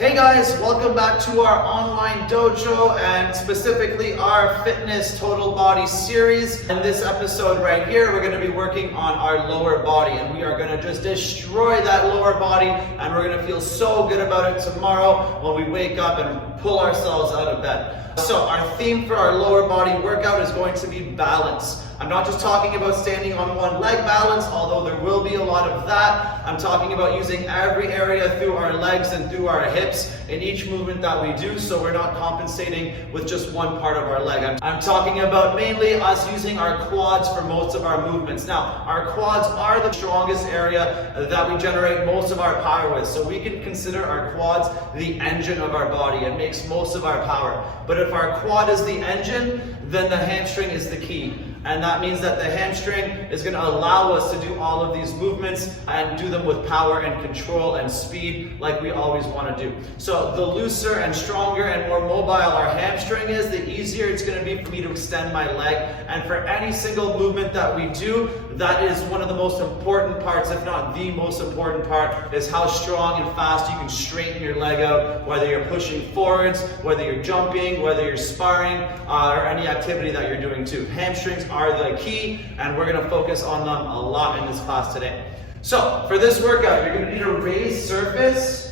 Hey guys, welcome back to our online dojo and specifically our fitness total body series. In this episode right here, we're going to be working on our lower body and we are going to just destroy that lower body and we're going to feel so good about it tomorrow when we wake up and pull ourselves out of bed. So our theme for our lower body workout is going to be balance. I'm not just talking about standing on one leg balance, although there will be a lot of that. I'm talking about using every area through our legs and through our hips in each movement that we do, so we're not compensating with just one part of our leg. I'm talking about mainly us using our quads for most of our movements. Now, our quads are the strongest area that we generate most of our power with, so we can consider our quads the engine of our body. It makes most of our power. But if our quad is the engine, then the hamstring is the key. And that means that the hamstring is going to allow us to do all of these movements and do them with power and control and speed like we always want to do. So the looser and stronger and more mobile our hamstring is, the easier it's going to be for me to extend my leg. And for any single movement that we do, that is one of the most important parts, if not the most important part, is how strong and fast you can straighten your leg out, whether you're pushing forwards, whether you're jumping, whether you're sparring, or any activity that you're doing too. Hamstrings are the key, and we're going to focus on them a lot in this class today. So for this workout, you're going to need a raised surface,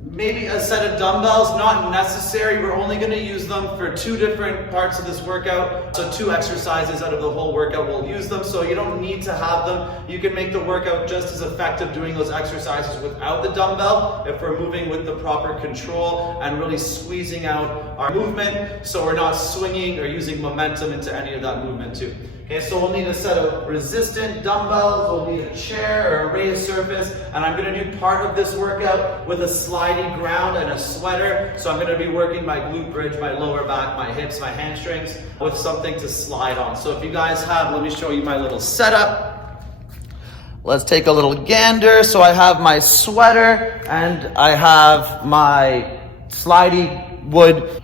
maybe a set of dumbbells, not necessary. We're only going to use them for two different parts of this workout. So 2 exercises out of the whole workout we'll use them. So you don't need to have them. You can make the workout just as effective doing those exercises without the dumbbell if we're moving with the proper control and really squeezing out our movement so we're not swinging or using momentum into any of that movement too. Okay, so we'll need a set of resistant dumbbells, we'll need a chair or a raised surface, and I'm going to do part of this workout with a sliding ground and a sweater. So I'm going to be working my glute bridge, my lower back, my hips, my hamstrings with something to slide on. So if you guys have, let me show you my little setup. Let's take a little gander. So I have my sweater and I have my slidey wood.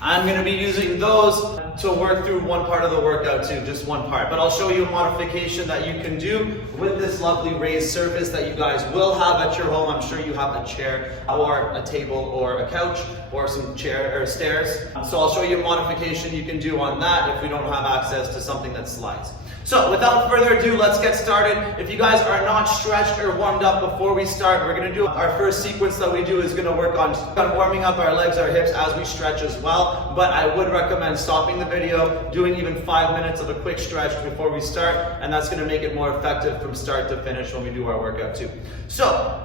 I'm going to be using those to work through one part of the workout too, just one part. But I'll show you a modification that you can do with this lovely raised surface that you guys will have at your home. I'm sure you have a chair or a table or a couch or some chair or stairs. So I'll show you a modification you can do on that if we don't have access to something that slides. So without further ado, let's get started. If you guys are not stretched or warmed up before we start, we're going to do our first sequence that we do is going to work on warming up our legs, our hips as we stretch as well. But I would recommend stopping the video, doing even 5 minutes of a quick stretch before we start, and that's going to make it more effective from start to finish when we do our workout too. So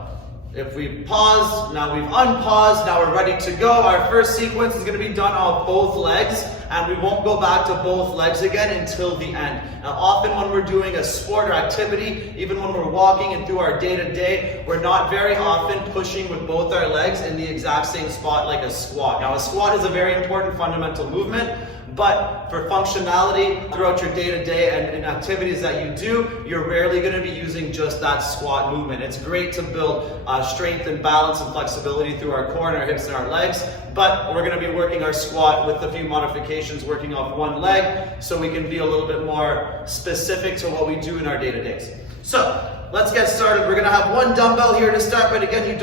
if we pause, now we've unpaused, now we're ready to go. Our first sequence is going to be done on both legs, and we won't go back to both legs again until the end. Now often when we're doing a sport or activity, even when we're walking and through our day-to-day, we're not very often pushing with both our legs in the exact same spot like a squat. Now a squat is a very important fundamental movement, but for functionality throughout your day-to-day and in activities that you do, you're rarely going to be using just that squat movement. It's great to build strength and balance and flexibility through our core and our hips and our legs, but we're going to be working our squat with a few modifications, working off one leg so we can be a little bit more specific to what we do in our day-to-days. So let's get started. We're going to have one dumbbell here to start, but again,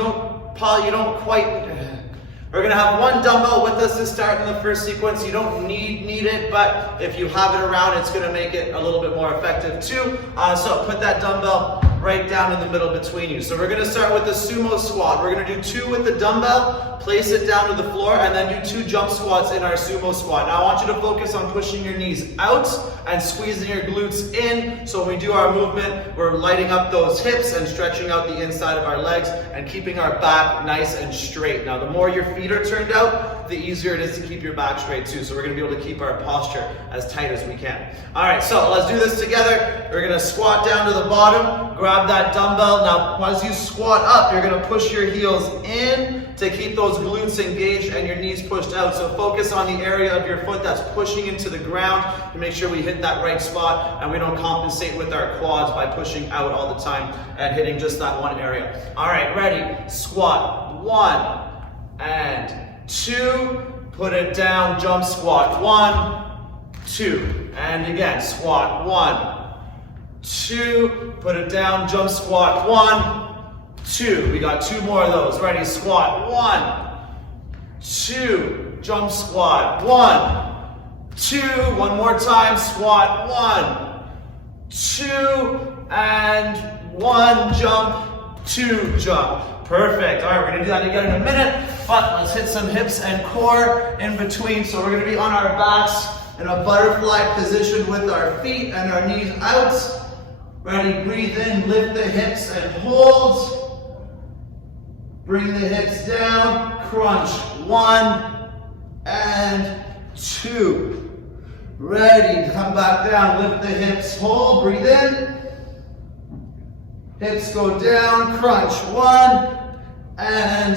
we're going to have one dumbbell with us to start in the first sequence. You don't need it, but if you have it around, it's going to make it a little bit more effective too. So put that dumbbell right down in the middle between you. So we're going to start with the sumo squat. We're going to do 2 with the dumbbell, place it down to the floor, and then do 2 jump squats in our sumo squat. Now I want you to focus on pushing your knees out and squeezing your glutes in. So when we do our movement, we're lighting up those hips and stretching out the inside of our legs and keeping our back nice and straight. Now the more your feet are turned out, the easier it is to keep your back straight too. So we're going to be able to keep our posture as tight as we can. All right, so let's do this together. We're going to squat down to the bottom, grab that dumbbell. Now as you squat up, you're going to push your heels in to keep those glutes engaged and your knees pushed out. So focus on the area of your foot that's pushing into the ground to make sure we hit that right spot and we don't compensate with our quads by pushing out all the time and hitting just that one area. All right, ready? Squat. 1 and 2. Put it down, jump squat. 1, 2. And again, squat. 1, 2. Put it down, jump squat. 1, 2. We got 2 more of those. Ready, squat. 1, 2. Jump squat. 1, 2. One more time, squat. 1, 2. And 1. Jump, 2. Jump. Perfect. All right, we're gonna do that again in a minute, but let's hit some hips and core in between. So we're gonna be on our backs in a butterfly position with our feet and our knees out. Ready, breathe in, lift the hips and hold. Bring the hips down, crunch. 1 and 2. Ready, come back down, lift the hips, hold, breathe in. Hips go down, crunch. 1 and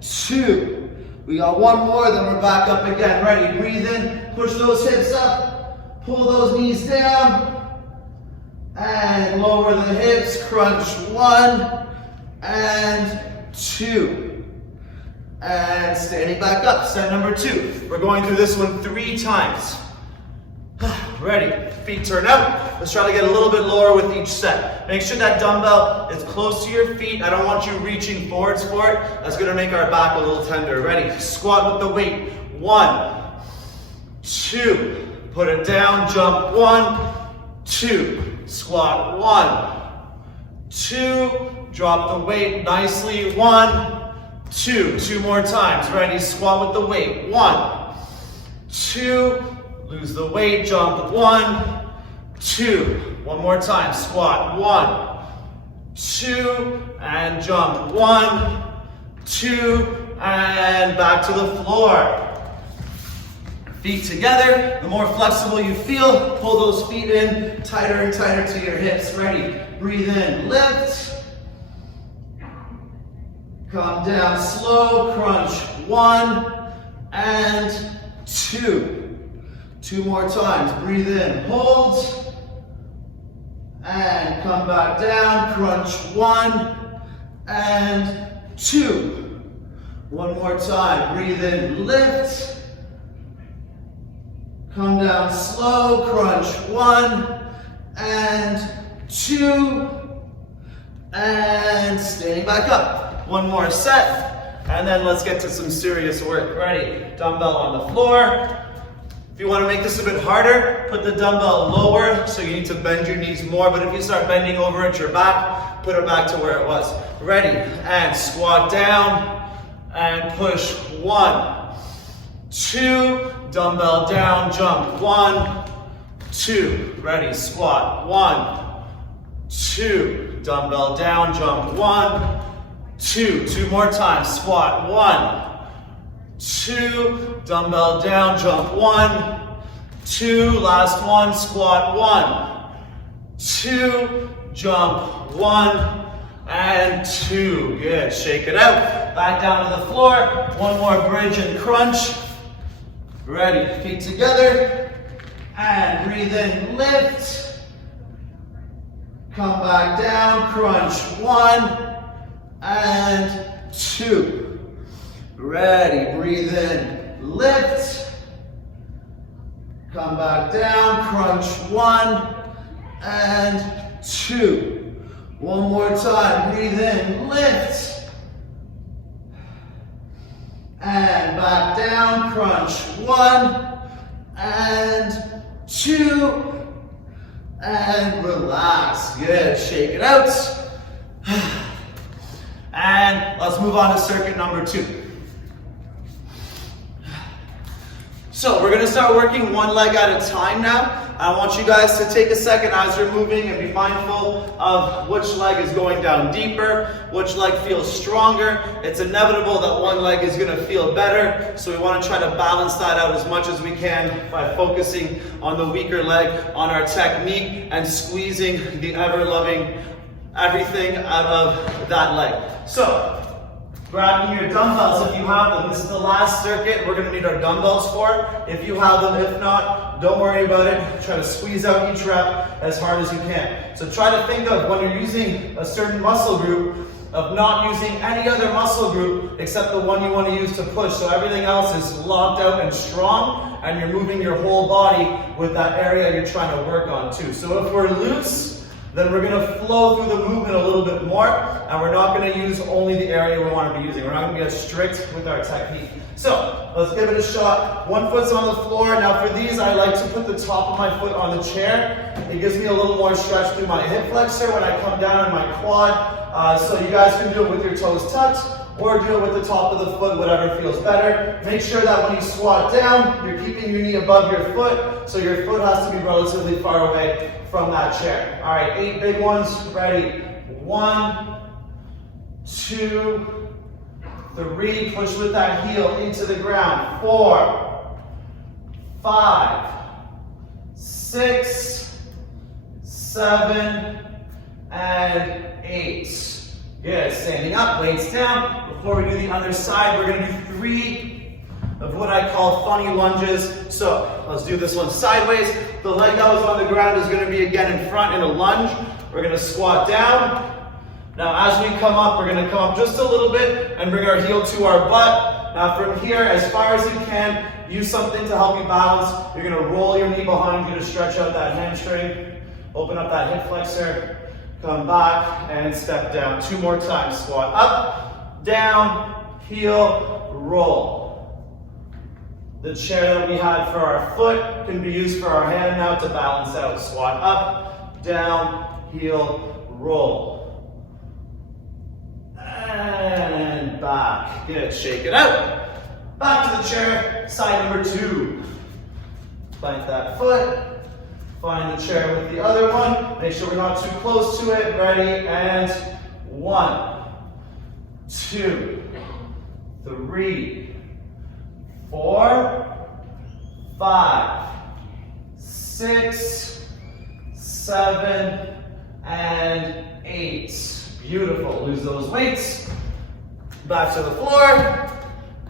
2. We got 1 more, then we're back up again. Ready, breathe in, push those hips up, pull those knees down, and lower the hips, crunch. 1 and 2. And standing back up, set number 2. We're going through this one 3 times. Ready, feet turn out. Let's try to get a little bit lower with each set. Make sure that dumbbell is close to your feet. I don't want you reaching forwards for it. That's gonna make our back a little tender. Ready, squat with the weight. 1, 2, put it down, jump. 1, 2, squat. 1, 2, drop the weight nicely. 1, 2, 2 more times. Ready, squat with the weight. 1, 2, lose the weight, jump. 1, 2. One more time, squat. 1, 2, and jump. 1, 2, and back to the floor. Feet together. The more flexible you feel, pull those feet in tighter and tighter to your hips. Ready, breathe in, lift. Come down slow, crunch. 1 and 2. 2 more times, breathe in, hold, and come back down, crunch. 1 and 2. 1 more time, breathe in, lift, come down slow, crunch. 1 and 2, and standing back up. 1 more set, and then let's get to some serious work. Ready, dumbbell on the floor. If you want to make this a bit harder, put the dumbbell lower, so you need to bend your knees more, but if you start bending over at your back, put it back to where it was. Ready, and squat down, and push. 1, 2, dumbbell down, jump. 1, 2, ready, squat. 1, 2, dumbbell down, jump. 1, 2, 2 more times, squat. 1, 2, dumbbell down, jump. 1, 2, last one, squat. 1, 2, jump. 1 and 2. Good, shake it out. Back down to the floor. 1 more bridge and crunch. Ready, feet together. And breathe in, lift. Come back down, crunch. 1 and 2. Ready, breathe in, lift, come back down, crunch. 1 and 2. 1 more time, breathe in, lift, and back down, crunch. 1 and 2, and relax. Good, shake it out. And let's move on to circuit number 2. So we're going to start working one leg at a time now. I want you guys to take a second as you're moving and be mindful of which leg is going down deeper, which leg feels stronger. It's inevitable that one leg is going to feel better, so we want to try to balance that out as much as we can by focusing on the weaker leg, on our technique, and squeezing the ever-loving everything out of that leg. So, grabbing your dumbbells if you have them. This is the last circuit we're going to need our dumbbells for. If you have them, if not, don't worry about it. Try to squeeze out each rep as hard as you can. So try to think of when you're using a certain muscle group, of not using any other muscle group except the one you want to use to push. So everything else is locked out and strong, and you're moving your whole body with that area you're trying to work on too. So if we're loose, Then we're going to flow through the movement a little bit more, and we're not going to use only the area we want to be using. We're not going to get strict with our technique. So let's give it a shot. One foot's on the floor. Now for these, I like to put the top of my foot on the chair. It gives me a little more stretch through my hip flexor when I come down in my quad. So you guys can do it with your toes tucked, or do it with the top of the foot, whatever feels better. Make sure that when you squat down, you're keeping your knee above your foot, so your foot has to be relatively far away from that chair. All right, 8 big ones, ready. 1, 2, 3, push with that heel into the ground. 4, 5, 6, 7, and 8. Good, standing up, weights down. Before we do the other side, we're gonna do 3 of what I call funny lunges. So let's do this one sideways. The leg that was on the ground is gonna be again in front in a lunge. We're gonna squat down. Now as we come up, we're gonna come up just a little bit and bring our heel to our butt. Now from here, as far as you can, use something to help you balance. You're gonna roll your knee behind you to stretch out that hamstring. Open up that hip flexor. Come back and step down. 2 more times. Squat up, down, heel, roll. The chair that we had for our foot can be used for our hand now to balance out. Squat up, down, heel, roll. And back. Good. Shake it out. Back to the chair. Side number 2. Plank that foot. Find the chair with the other one. Make sure we're not too close to it. Ready, and 1, 2, 3, 4, 5, 6, 7, and 8. Beautiful. Lose those weights. Back to the floor.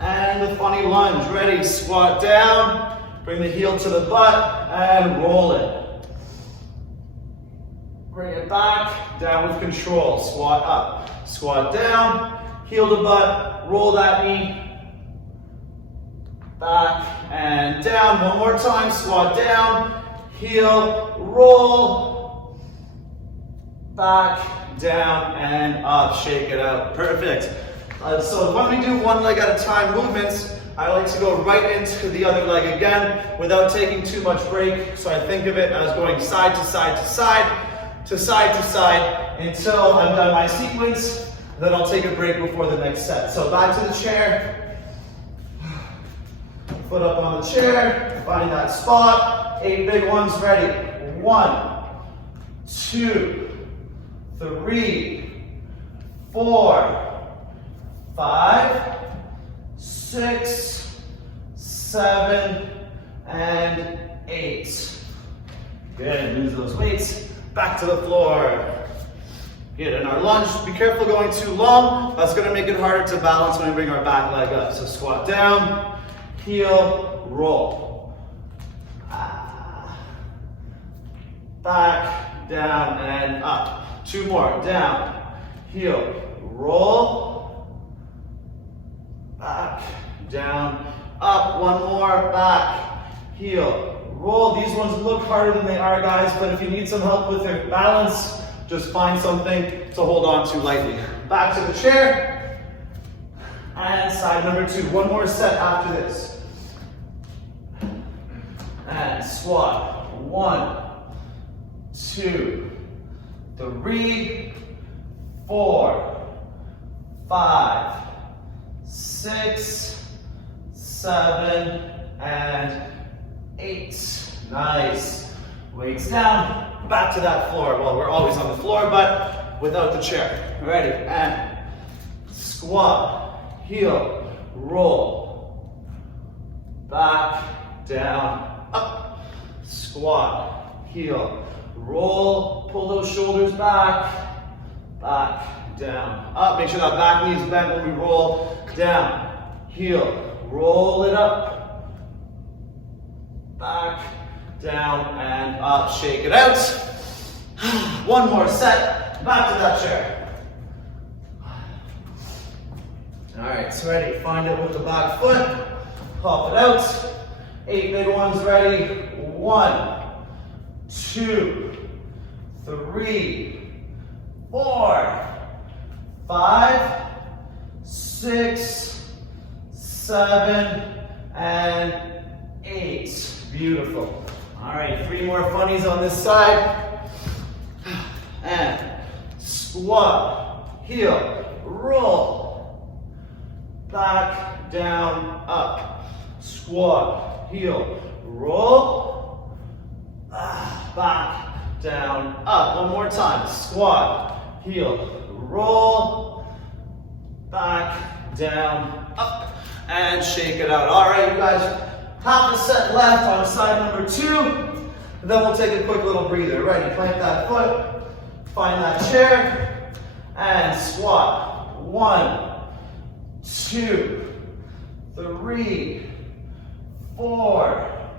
And the funny lunge. Ready, squat down. Bring the heel to the butt and roll it. Bring it back, down with control. Squat up, squat down, heel to butt, roll that knee. Back and down. One more time, squat down, heel, roll. Back, down, and up. Shake it out. Perfect. So when we do one leg at a time movements, I like to go right into the other leg again without taking too much break. So I think of it as going side to side to side, to side to side, until I've done my sequence. Then I'll take a break before the next set. So back to the chair. Foot up on the chair, find that spot. 8 big ones, ready. 1, 2, 3, 4, 5, 6, 7, and 8. Good, lose those weights. Back to the floor. Good, and our lunge, be careful going too long. That's gonna make it harder to balance when we bring our back leg up. So squat down, heel, roll. Back, down, and up. 2 more, down, heel, roll. Back, down, up. 1 more, back, heel, roll. These ones look harder than they are, guys, but if you need some help with your balance, just find something to hold on to lightly. Back to the chair, and side number 2. 1 more set after this. And squat. 1, 2, 3, 4, 5, 6, 7, and 8. Nice. Weights down, back to that floor. Well, we're always on the floor, but without the chair. Ready, and squat, heel, roll. Back, down, up. Squat, heel, roll. Pull those shoulders back, back, down, up. Make sure that back knee is bent when we roll. Down, heel, roll it up. Back, down, and up. Shake it out. 1 more set. Back to that chair. All right, so ready. Find it with the back foot. Pop it out. 8 big ones ready. 1, 2, 3, 4, 5, 6, 7, and 8. Beautiful. All right, 3 more funnies on this side. And squat, heel, roll, back, down, up. Squat, heel, roll, back, down, up. One more time. Squat, heel, roll, back, down, up. And shake it out. All right, you guys, half a set left on side number 2. And then we'll take a quick little breather. Ready? Plant that foot, find that chair, and squat. 1, 2, 3, 4,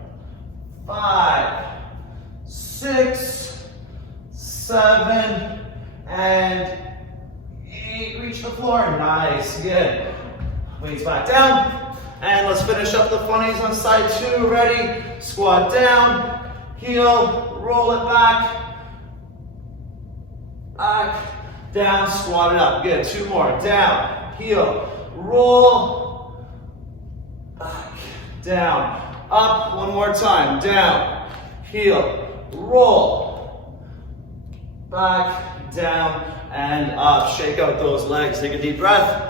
5, 6, 7, and 8. Reach the floor. Nice. Good. Weights back down. And let's finish up the funnies on side 2. Ready? Squat down, heel, roll it back, back, down, squat it up. Good. 2 more. Down, heel, roll, back, down, up. 1 more time. Down, heel, roll, back, down, and up. Shake out those legs. Take a deep breath.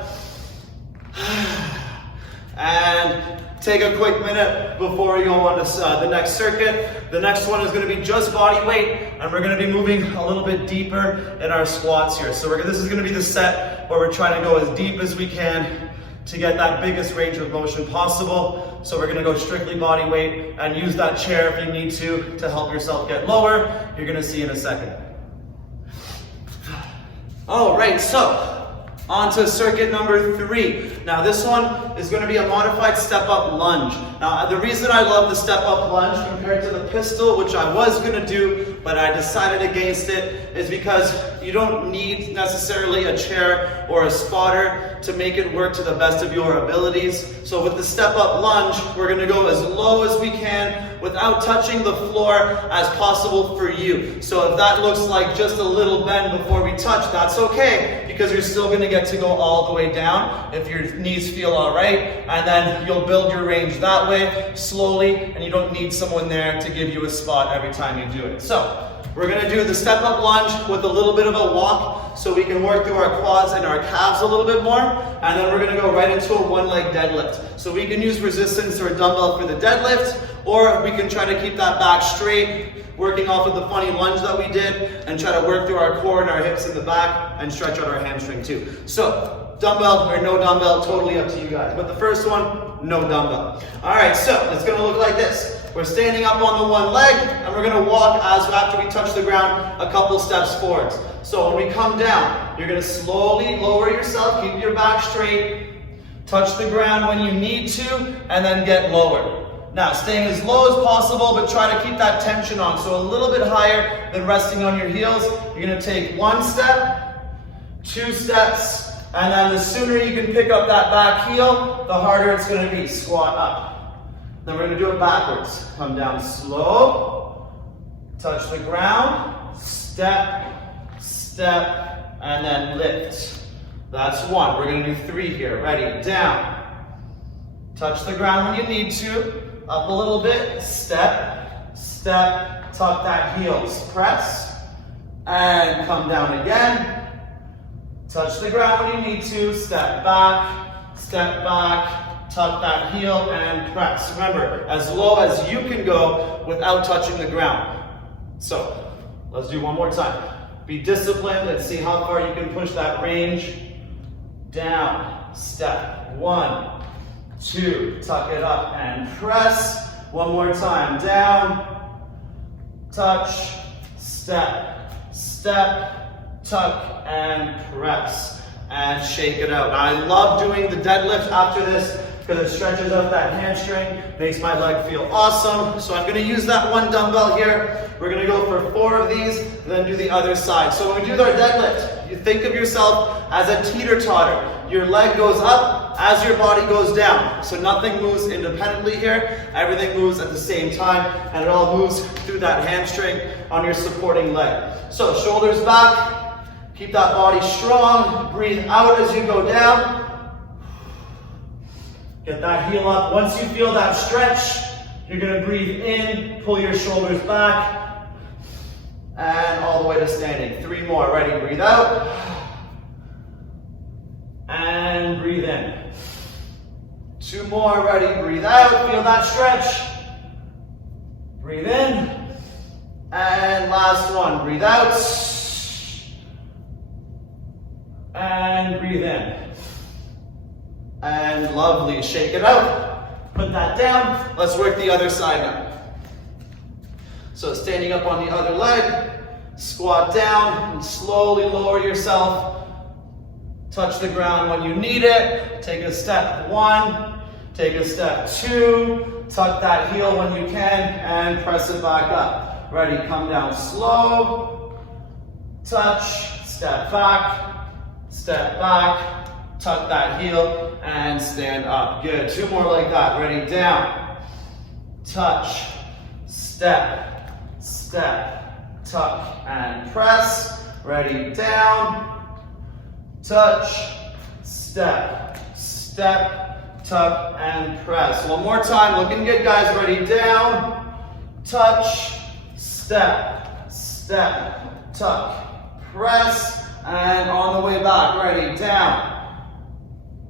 And take a quick minute before we go on to the next circuit. The next one is going to be just body weight, and we're going to be moving a little bit deeper in our squats here. So this is going to be the set where we're trying to go as deep as we can to get that biggest range of motion possible. So we're going to go strictly body weight and use that chair if you need to help yourself get lower. You're going to see in a second. All right, so on to circuit number 3. Now this one is going to be a modified step-up lunge. Now the reason I love the step-up lunge compared to the pistol, which I was going to do, but I decided against it, is because you don't need necessarily a chair or a spotter to make it work to the best of your abilities. So with the step-up lunge, we're going to go as low as we can without touching the floor as possible for you. So if that looks like just a little bend before we touch, that's okay, because you're still going to get to go all the way down if your knees feel all right, and then you'll build your range that way slowly, and you don't need someone there to give you a spot every time you do it. So we're going to do the step up lunge with a little bit of a walk so we can work through our quads and our calves a little bit more, and then we're going to go right into a 1-leg deadlift. So we can use resistance or a dumbbell for the deadlift, or we can try to keep that back straight, working off of the funny lunge that we did, and try to work through our core and our hips in the back and stretch out our hamstring too. So dumbbell or no dumbbell, totally up to you guys. But the first one, no dumbbell. All right, so it's gonna look like this. We're standing up on the 1 leg, and we're gonna walk after we touch the ground a couple steps forwards. So when we come down, you're gonna slowly lower yourself, keep your back straight, touch the ground when you need to, and then get lower. Now, staying as low as possible, but try to keep that tension on. So a little bit higher than resting on your heels. You're gonna take 1 step, 2 steps, and then the sooner you can pick up that back heel, the harder it's gonna be. Squat up. Then we're gonna do it backwards. Come down slow, touch the ground, step, step, and then lift. That's 1. We're gonna do 3 here. Ready? Down. Touch the ground when you need to. Up a little bit. Step, step, tuck that heels. Press, and come down again. Touch the ground when you need to. Step back, tuck that heel, and press. Remember, as low as you can go without touching the ground. So, let's do 1 more time. Be disciplined and see how far you can push that range. Down, step, 1, 2, tuck it up and press. 1 more time. Down, touch, step, step, tuck, and press. And shake it out. I love doing the deadlift after this because it stretches out that hamstring, makes my leg feel awesome. So I'm gonna use that 1 dumbbell here. We're gonna go for 4 of these, and then do the other side. So when we do our deadlift, you think of yourself as a teeter-totter. Your leg goes up as your body goes down. So nothing moves independently here. Everything moves at the same time, and it all moves through that hamstring on your supporting leg. So shoulders back, keep that body strong. Breathe out as you go down. Get that heel up. Once you feel that stretch, you're gonna breathe in, pull your shoulders back, and all the way to standing. 3 more, ready, breathe out. And breathe in. 2 more, ready, breathe out, feel that stretch. Breathe in. And last one, breathe out. And breathe in. And lovely, shake it out. Put that down. Let's work the other side now. So standing up on the other leg, squat down and slowly lower yourself. Touch the ground when you need it. Take a step 1, take a step 2, tuck that heel when you can, and press it back up. Ready, come down slow, touch, step back, tuck that heel, and stand up. Good, 2 more like that. Ready, down, touch, step, tuck, and press. Ready, down, touch, step, tuck, and press. One more time, looking good, guys. Ready, down, touch, step, tuck, press, and on the way back. Ready, down,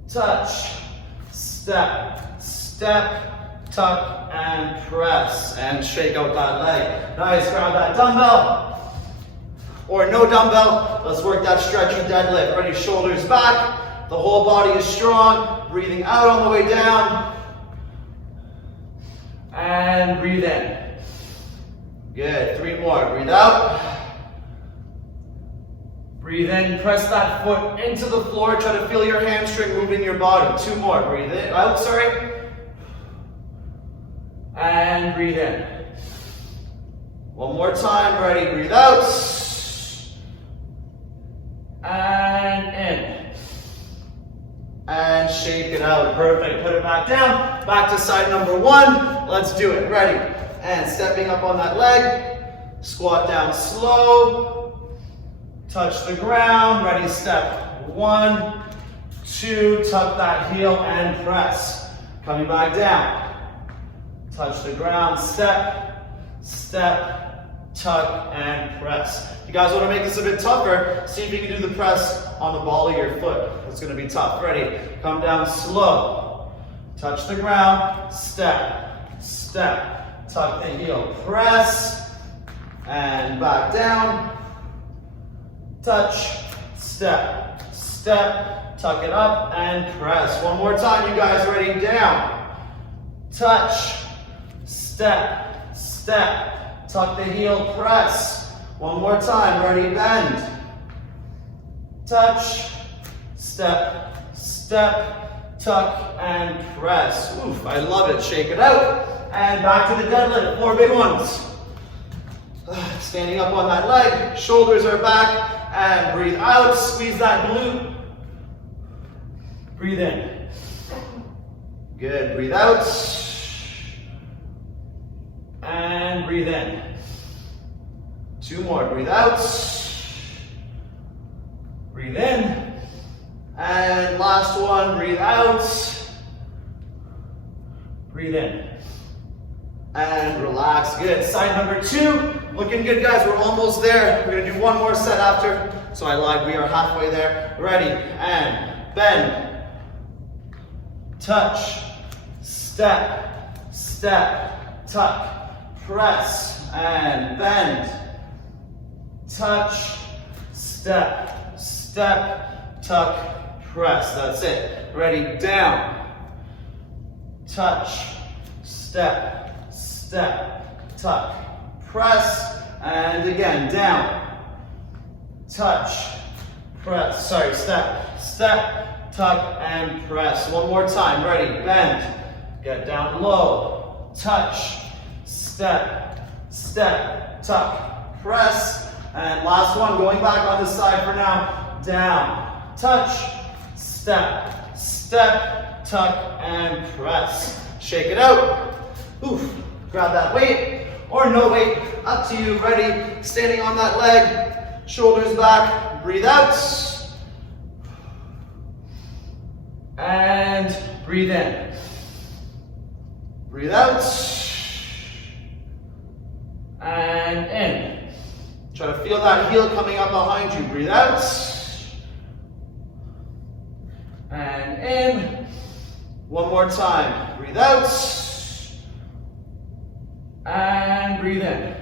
touch, step, tuck, and press, and shake out that leg. Nice, grab that dumbbell. Or no dumbbell, let's work that stretchy deadlift. Ready, shoulders back, the whole body is strong, breathing out on the way down, and breathe in. Good, 3 more, breathe out. Breathe in, press that foot into the floor, try to feel your hamstring moving your body. 2 more, breathe in, out, sorry. And breathe in. One more time, ready, breathe out. And in. And shake it out. Perfect. Put it back down. Back to side number 1. Let's do it. Ready. And stepping up on that leg. Squat down slow. Touch the ground. Ready. Step 1, 2. Tuck that heel and press. Coming back down. Touch the ground. Step, tuck, and press. If you guys want to make this a bit tougher, see if you can do the press on the ball of your foot. It's going to be tough. Ready? Come down slow. Touch the ground. Step, tuck the heel. Press, and back down. Touch, step, tuck it up, and press. One more time, you guys. Ready? Down. Touch, step, tuck the heel, press. One more time, ready, bend. Touch, step, tuck, and press. Oof, I love it. Shake it out. And back to the deadlift, 4 big ones. Standing up on that leg, shoulders are back, and breathe out, squeeze that glute. Breathe in. Good, breathe out. And breathe in. 2 more, breathe out. Breathe in. And last one, breathe out. Breathe in. And relax, good. Side number 2, looking good, guys. We're almost there. We're gonna do 1 more set after. So I lied, we are halfway there. Ready, and bend. Touch, step, tuck. Press and bend, touch, step, tuck, press. That's it. Ready, down, touch, step, tuck, press, and again, down, touch, press, step, tuck, and press. One more time. Ready, bend, get down low, touch, step, tuck, press, and last one, going back on this side for now, down, touch, step, tuck, and press. Shake it out. Oof. Grab that weight or no weight, up to you. Ready, standing on that leg, shoulders back, breathe out. And breathe in. Breathe out. And in. Try to feel that heel coming up behind you. Breathe out. And in. One more time. Breathe out. And breathe in.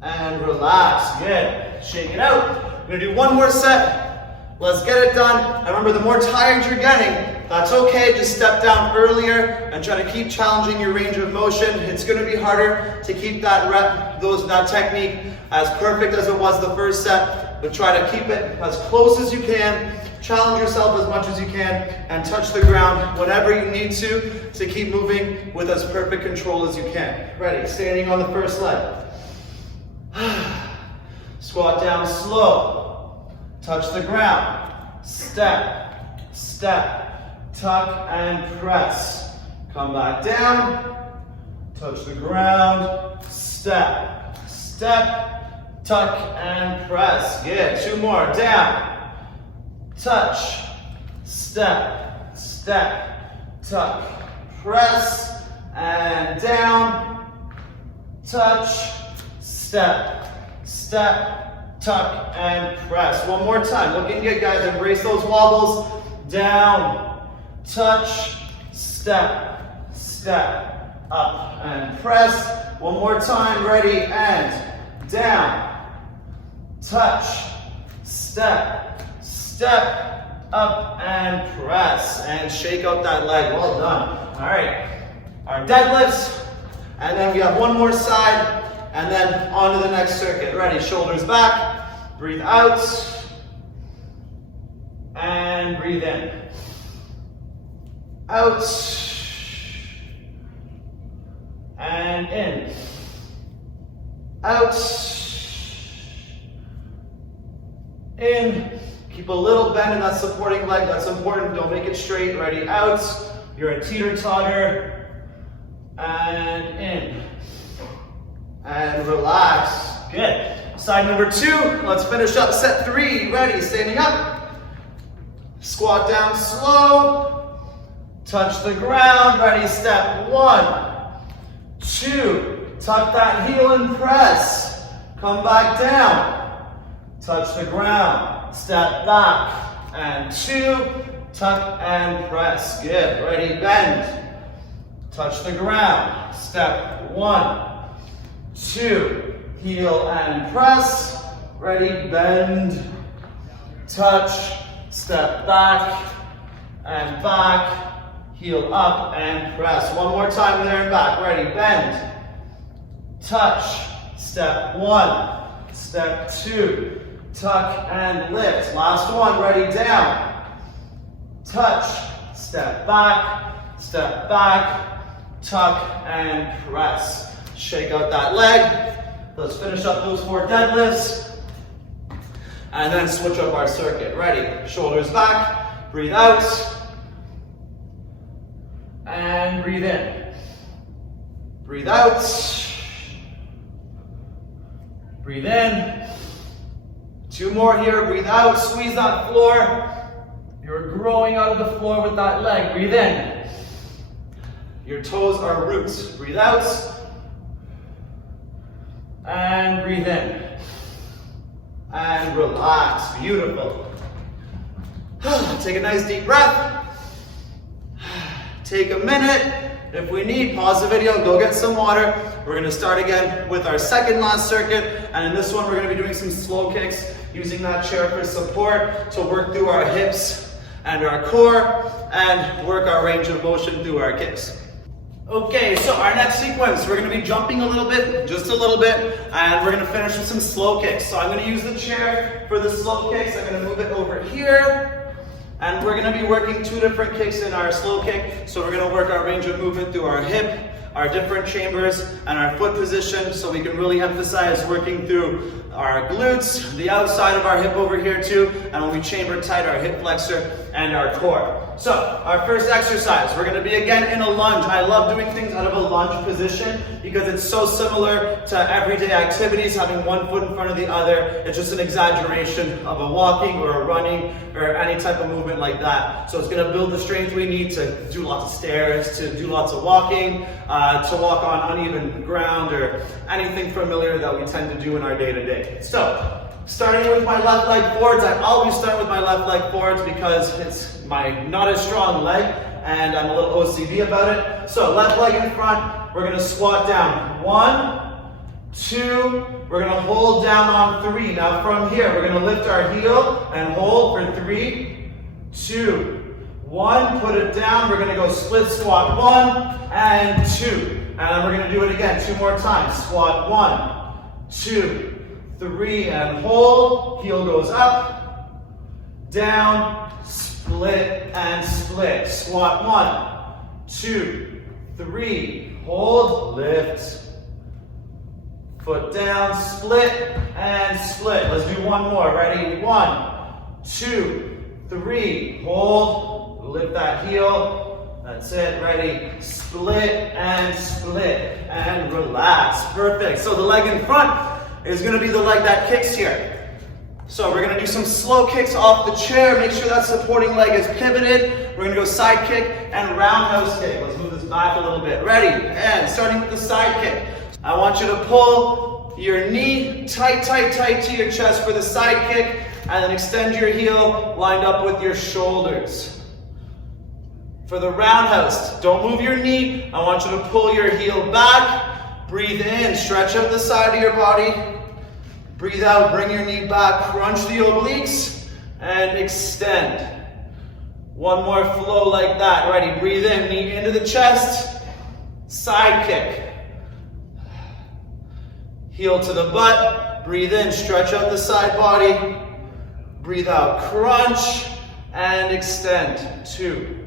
And relax. Good. Shake it out. We're going to do one more set. Let's get it done. And remember, the more tired you're getting, that's okay. Just step down earlier and try to keep challenging your range of motion. It's going to be harder to keep that rep, that technique as perfect as it was the first set, but try to keep it as close as you can. Challenge yourself as much as you can and touch the ground whenever you need to keep moving with as perfect control as you can. Ready, standing on the first leg. Squat down slow. Touch the ground. Step, step, tuck and press. Come back down. Touch the ground. Step, step, tuck and press. Good. Two more. Down. Touch. Step, step, tuck, press. And down. Touch. Step, step, tuck, and press. One more time. Looking good, guys. Embrace those wobbles. Down, touch, step, step, up, and press. One more time. Ready, and down, touch, step, step, up, and press. And shake out that leg. Well done. All right. Our deadlifts. And then we have one more side. And then on to the next circuit. Ready, shoulders back, breathe out, and breathe in. Out, and in. Out, in. Keep a little bend in that supporting leg, that's important, don't make it straight. Ready, out, you're a teeter-totter, and in. And relax. Good. Side number 2. Let's finish up set 3. Ready, standing up. Squat down slow. Touch the ground. Ready, step 1, 2. Tuck that heel and press. Come back down. Touch the ground. Step back. And 2. Tuck and press. Good. Ready, bend. Touch the ground. Step 1, 2, heel and press. Ready, bend, touch, step back, and back, heel up and press. One more time there and back. Ready, bend, touch, step 1, step 2, tuck and lift. Last one, ready, down, touch, step back, tuck and press. Shake out that leg. Let's finish up those 4 deadlifts. And then switch up our circuit. Ready? Shoulders back. Breathe out. And breathe in. Breathe out. Breathe in. 2 more here. Breathe out. Squeeze that floor. You're growing out of the floor with that leg. Breathe in. Your toes are roots. Breathe out. And breathe in. And relax. Beautiful. Take a nice deep breath. Take a minute. If we need, pause the video, go get some water. We're going to start again with our second last circuit. And in this one, we're going to be doing some slow kicks, using that chair for support to work through our hips and our core and work our range of motion through our kicks. Okay, so our next sequence, we're going to be jumping a little bit, just a little bit, and we're going to finish with some slow kicks. So I'm going to use the chair for the slow kicks. I'm going to move it over here, and we're going to be working 2 different kicks in our slow kick. So we're going to work our range of movement through our hip, our different chambers, and our foot position, so we can really emphasize working through our glutes, the outside of our hip over here too, and when we chamber tight, our hip flexor and our core. So, our first exercise, we're gonna be again in a lunge. I love doing things out of a lunge position because it's so similar to everyday activities, having one foot in front of the other. It's just an exaggeration of a walking or a running or any type of movement like that. So it's gonna build the strength we need to do lots of stairs, to do lots of walking, to walk on uneven ground or anything familiar that we tend to do in our day-to-day. So, starting with my left leg forwards, I always start with my left leg forwards because it's my not as strong leg and I'm a little OCD about it. So left leg in front, we're gonna squat down. 1, 2, we're gonna hold down on 3. Now from here, we're gonna lift our heel and hold for 3, 2, 1, put it down. We're gonna go split squat 1 and 2. And then we're gonna do it again 2 more times. Squat 1, 2, 3, and hold. Heel goes up, down, split and split. Squat 1, 2, 3, hold, lift. Foot down, split and split. Let's do one more. Ready? 1, 2, 3, hold, lift that heel. That's it. Ready? Split and relax. Perfect. So the leg in front is going to be the leg that kicks here. So we're going to do some slow kicks off the chair. Make sure that supporting leg is pivoted. We're going to go side kick and roundhouse kick. Let's move this back a little bit. Ready? And starting with the side kick. I want you to pull your knee tight to your chest for the side kick, and then extend your heel lined up with your shoulders. For the roundhouse, don't move your knee. I want you to pull your heel back. Breathe in, stretch out the side of your body. Breathe out, bring your knee back, crunch the obliques, and extend. One more flow like that. Ready, breathe in, knee into the chest, side kick. Heel to the butt, breathe in, stretch out the side body. Breathe out, crunch, and extend. 2,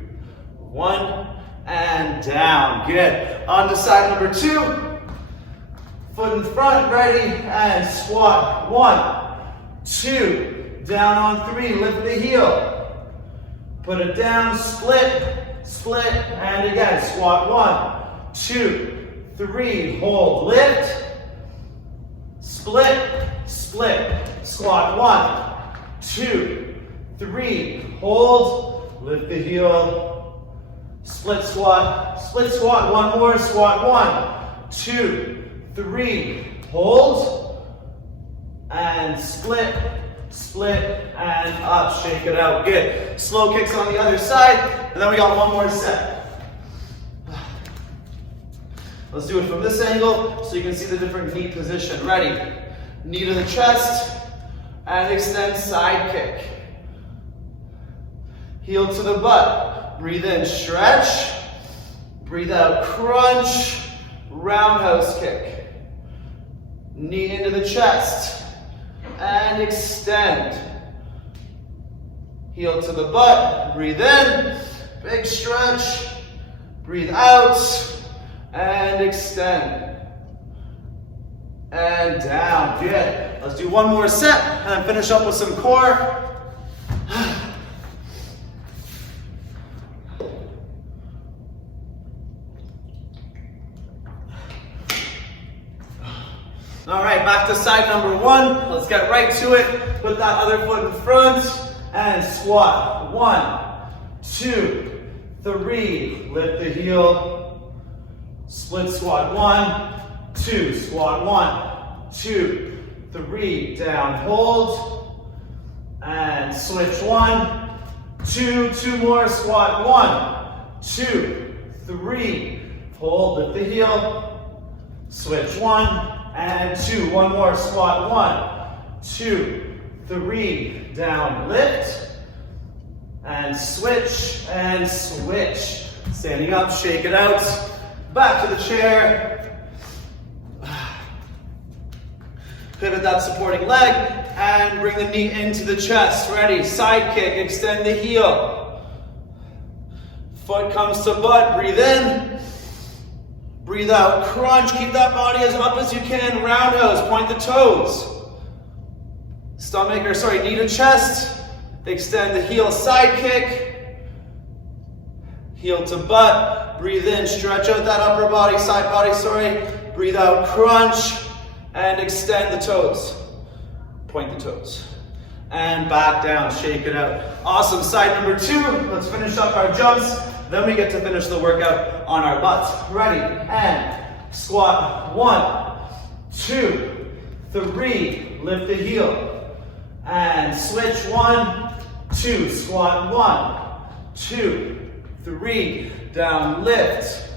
1, and down. Good. On to side number 2. Foot in front, ready, and squat. 1, 2, down on 3, lift the heel. Put it down, split, and again, squat. 1, 2, 3, hold, lift, split, squat. 1, 2, 3, hold, lift the heel, split squat, one more, squat. 1, 2, 3, hold, and split, and up, shake it out, good. Slow kicks on the other side, and then we got one more set. Let's do it from this angle so you can see the different knee position. Ready? Knee to the chest, and extend side kick. Heel to the butt, breathe in, stretch, breathe out, crunch, roundhouse kick. Knee into the chest and extend. Heel to the butt, breathe in, big stretch, breathe out, and extend. And down, good. Let's do one more set and then finish up with some core. All right, back to side number 1. Let's get right to it. Put that other foot in front and squat. 1, 2, 3. Lift the heel. Split squat. 1, 2. Squat. 1, 2, 3. Down. Hold. And switch. 1, 2. 2 more. Squat. 1, 2, 3. Hold. Lift the heel. Switch. 1. And 2, one more, squat. 1, 2, 3, down, lift, and switch, Standing up, shake it out, back to the chair. Pivot that supporting leg, and bring the knee into the chest. Ready, side kick, extend the heel. Foot comes to butt, breathe in. Breathe out, crunch, keep that body as up as you can, roundhouse, point the toes. Knee to chest, extend the heel, side kick, heel to butt, breathe in, stretch out that upper body, side body, sorry. Breathe out, crunch, and extend the toes. Point the toes. And back down, shake it out. Awesome, side number 2. Let's finish up our jumps. Then we get to finish the workout on our butts. Ready, and squat. 1, 2, 3, lift the heel. And switch, 1, 2, squat, 1, 2, 3, down, lift.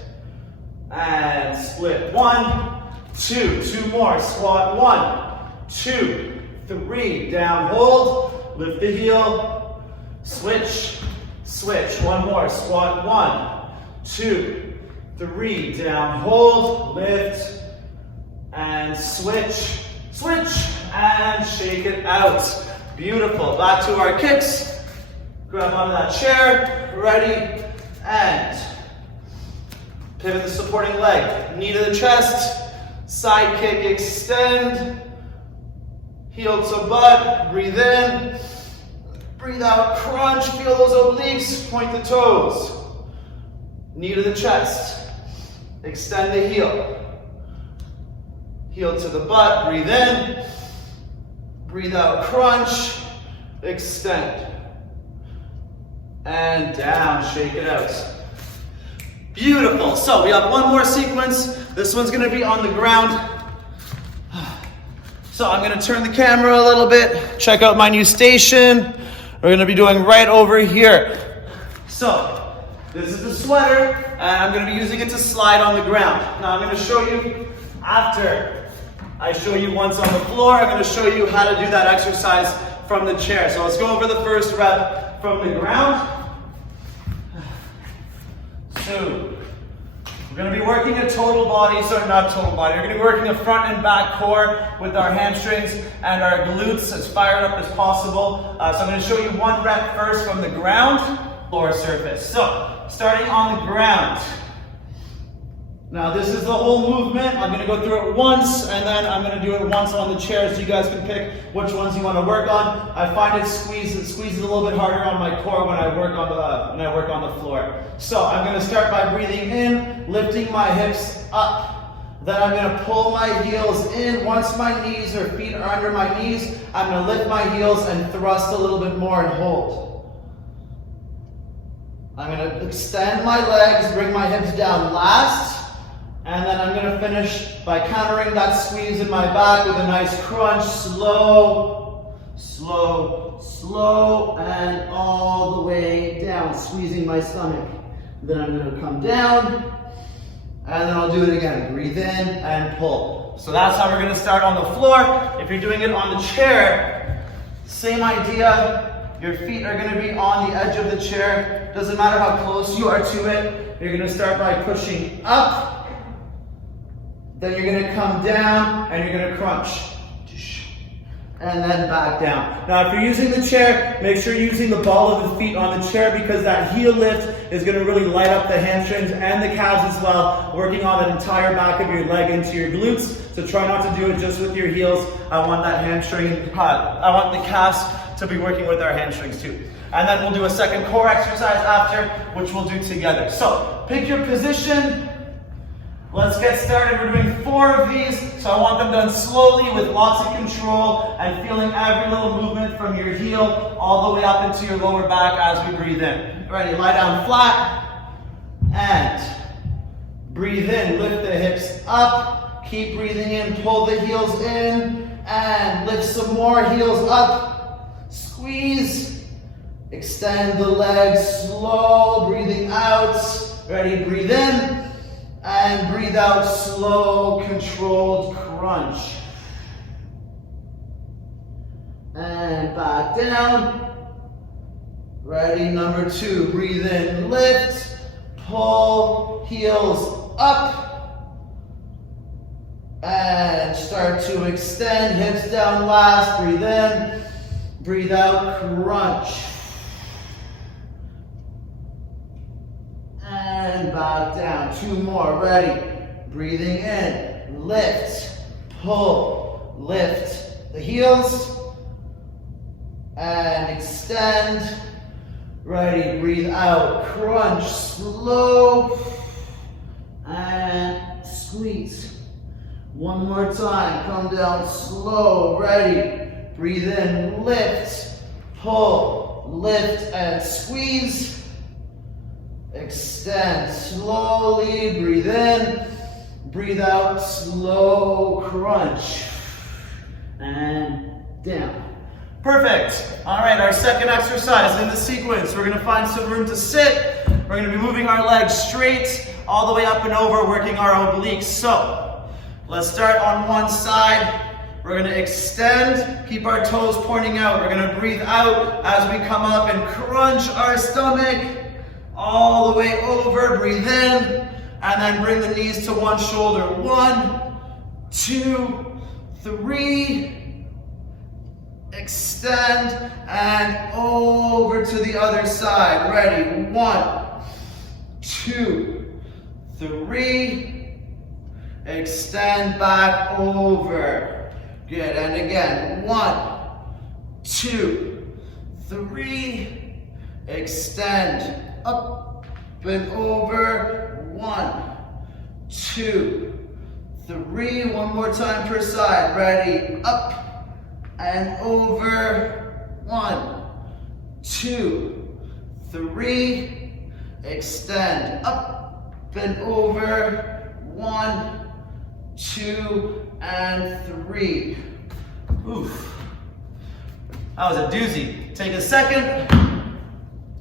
And split, 1, 2, 2 more, squat, 1, 2, 3, down, hold, lift the heel, switch, switch, 1 more, squat, 1, 2, 3, down, hold, lift, and switch, switch, and shake it out. Beautiful, back to our kicks, grab onto that chair, ready, and pivot the supporting leg, knee to the chest, side kick, extend, heel to butt, breathe in, breathe out, crunch, feel those obliques, point the toes, knee to the chest, extend the heel, heel to the butt, breathe in, breathe out, crunch, extend, and down, shake it out. Beautiful. So we have one more sequence. This one's going to be on the ground. So I'm going to turn the camera a little bit. Check out my new station. We're going to be doing right over here. So this is the sweater, and I'm going to be using it to slide on the ground. Now I'm going to show you after I show you once on the floor. I'm going to show you how to do that exercise from the chair. So let's go over the first rep from the ground. So we're going to be working a total body, sorry, not total body. We're going to be working a front and back core with our hamstrings and our glutes as fired up as possible. So I'm going to show you 1 rep first from the ground, floor surface. So starting on the ground. Now this is the whole movement. I'm going to go through it once, and then I'm going to do it once on the chair so you guys can pick which ones you want to work on. I find it squeezes a little bit harder on my core when I work on the floor. So I'm going to start by breathing in, lifting my hips up. Then I'm going to pull my heels in. Once my knees or feet are under my knees, I'm going to lift my heels and thrust a little bit more and hold. I'm going to extend my legs, bring my hips down last. And then I'm going to finish by countering that squeeze in my back with a nice crunch. Slow, slow, slow, and all the way down, squeezing my stomach. Then I'm going to come down, and then I'll do it again. Breathe in and pull. So that's how we're going to start on the floor. If you're doing it on the chair, same idea. Your feet are going to be on the edge of the chair. Doesn't matter how close you are to it. You're going to start by pushing up. Then you're going to come down and you're going to crunch. And then back down. Now if you're using the chair, make sure you're using the ball of the feet on the chair, because that heel lift is going to really light up the hamstrings and the calves as well, working on the entire back of your leg into your glutes. So try not to do it just with your heels. I want that hamstring, I want the calves to be working with our hamstrings too. And then we'll do a second core exercise after, which we'll do together. So pick your position. Let's get started. We're doing 4 of these, so I want them done slowly with lots of control and feeling every little movement from your heel all the way up into your lower back as we breathe in. Ready, lie down flat and breathe in, lift the hips up, keep breathing in, pull the heels in and lift some more, heels up, squeeze, extend the legs, slow, breathing out. Ready, breathe in. And breathe out, slow, controlled crunch. And back down. Ready, number 2. Breathe in, lift, pull, heels up. And start to extend, hips down last. Breathe in, breathe out, crunch. And back down. 2 more. Ready. Breathing in. Lift. Pull. Lift the heels. And extend. Ready, breathe out, crunch, slow, and squeeze. One more time, come down slow, ready, breathe in, lift, pull, lift and squeeze. Extend slowly, breathe in, breathe out, slow crunch, and down. Perfect. All right, our second exercise in the sequence, we're gonna find some room to sit. We're gonna be moving our legs straight, all the way up and over, working our obliques. So, let's start on one side. We're gonna extend, keep our toes pointing out. We're gonna breathe out as we come up and crunch our stomach all the way over, breathe in, and then bring the knees to one shoulder. 1, 2, 3, extend, and over to the other side. Ready, 1, 2, 3, extend back over. Good, and again, 1, 2, 3, extend, up and over. 1, 2, 3. One more time per side. Ready, up and over. 1, 2, 3. Extend, up and over. 1, 2, and 3. Oof. That was a doozy. Take a second.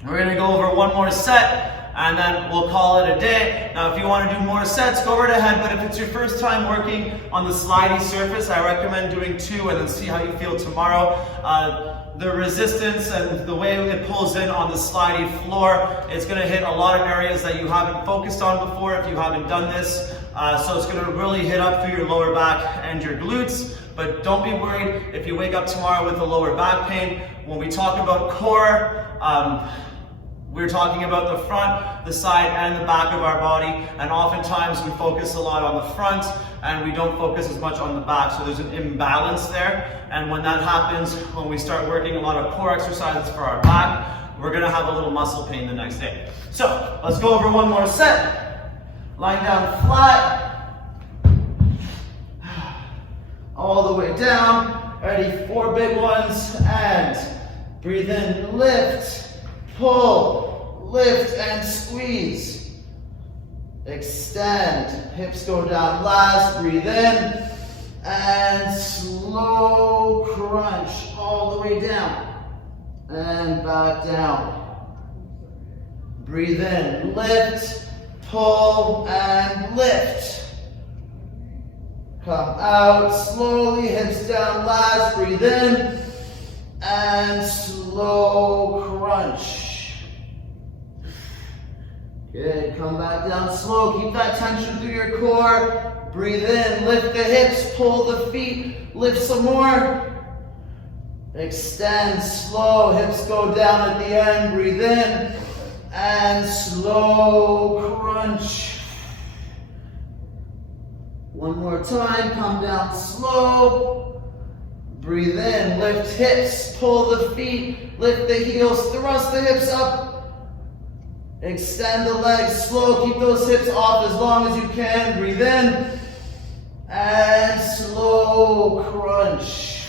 We're gonna go over one more set and then we'll call it a day. Now if you want to do more sets, go right ahead, but if it's your first time working on the slidey surface, I recommend doing 2 and then see how you feel tomorrow. The resistance and the way it pulls in on the slidey floor, it's going to hit a lot of areas that you haven't focused on before if you haven't done this. So it's going to really hit up through your lower back and your glutes. But don't be worried if you wake up tomorrow with a lower back pain. When we talk about core, we're talking about the front, the side, and the back of our body, and oftentimes we focus a lot on the front and we don't focus as much on the back, so there's an imbalance there. And when that happens, when we start working a lot of core exercises for our back, we're gonna have a little muscle pain the next day. So let's go over one more set. Lying down flat, all the way down. Ready, 4 big ones, and breathe in, lift, pull, lift and squeeze. Extend, hips go down last, breathe in, and slow crunch all the way down, and back down. Breathe in, lift, pull, and lift. Come out slowly, hips down last, breathe in, and slow crunch. Good, come back down slow, keep that tension through your core. Breathe in, lift the hips, pull the feet, lift some more. Extend, slow, hips go down at the end, breathe in, and slow crunch. One more time, come down slow. Breathe in, lift hips, pull the feet, lift the heels, thrust the hips up. Extend the legs slow, keep those hips off as long as you can. Breathe in, and slow crunch.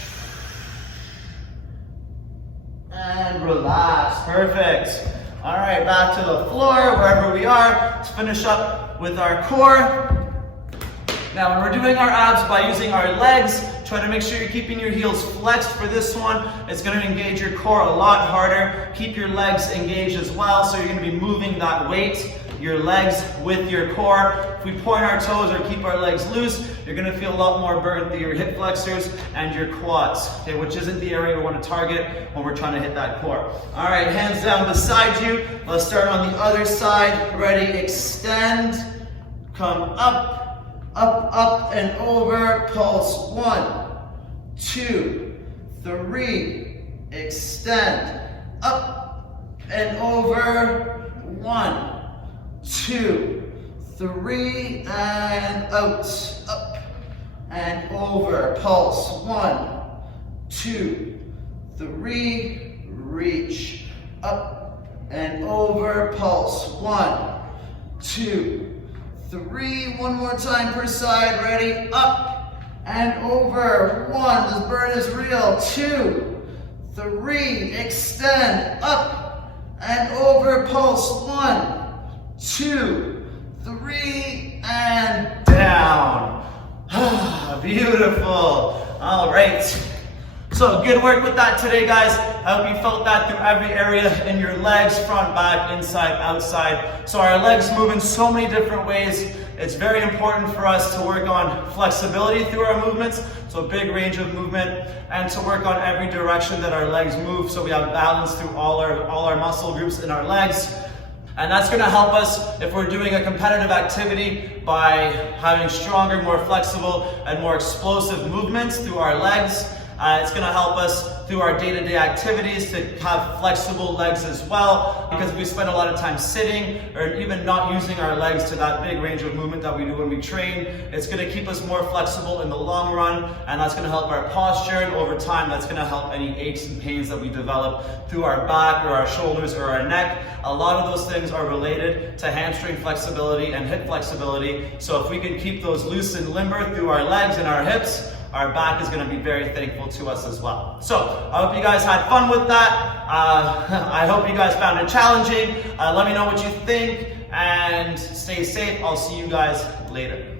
And relax, perfect. All right, back to the floor, wherever we are. Let's finish up with our core. Now, when we're doing our abs by using our legs, try to make sure you're keeping your heels flexed for this one. It's going to engage your core a lot harder. Keep your legs engaged as well, so you're going to be moving that weight, your legs with your core. If we point our toes or keep our legs loose, you're going to feel a lot more burn through your hip flexors and your quads, okay, which isn't the area we want to target when we're trying to hit that core. All right, hands down beside you. Let's start on the other side. Ready, extend, come up. Up, up, and over, pulse. 1, 2, 3, extend, up, and over, 1, 2, 3, and out, up, and over, pulse. 1, 2, 3, reach, up, and over, pulse. 1, 2, 3. One more time per side. Ready? Up and over. 1, this burn is real. 2, 3, extend. Up and over, pulse. 1, 2, 3, and down. Beautiful. All right. So good work with that today, guys. I hope you felt that through every area in your legs, front, back, inside, outside. So our legs move in so many different ways. It's very important for us to work on flexibility through our movements, so a big range of movement, and to work on every direction that our legs move, so we have balance through all our muscle groups in our legs. And that's going to help us if we're doing a competitive activity by having stronger, more flexible, and more explosive movements through our legs. It's going to help us through our day-to-day activities to have flexible legs as well, because we spend a lot of time sitting or even not using our legs to that big range of movement that we do when we train. It's going to keep us more flexible in the long run, and that's going to help our posture, and over time that's going to help any aches and pains that we develop through our back or our shoulders or our neck. A lot of those things are related to hamstring flexibility and hip flexibility, so if we can keep those loose and limber through our legs and our hips, our back is going to be very thankful to us as well. So I hope you guys had fun with that. I hope you guys found it challenging. Let me know what you think and stay safe. I'll see you guys later.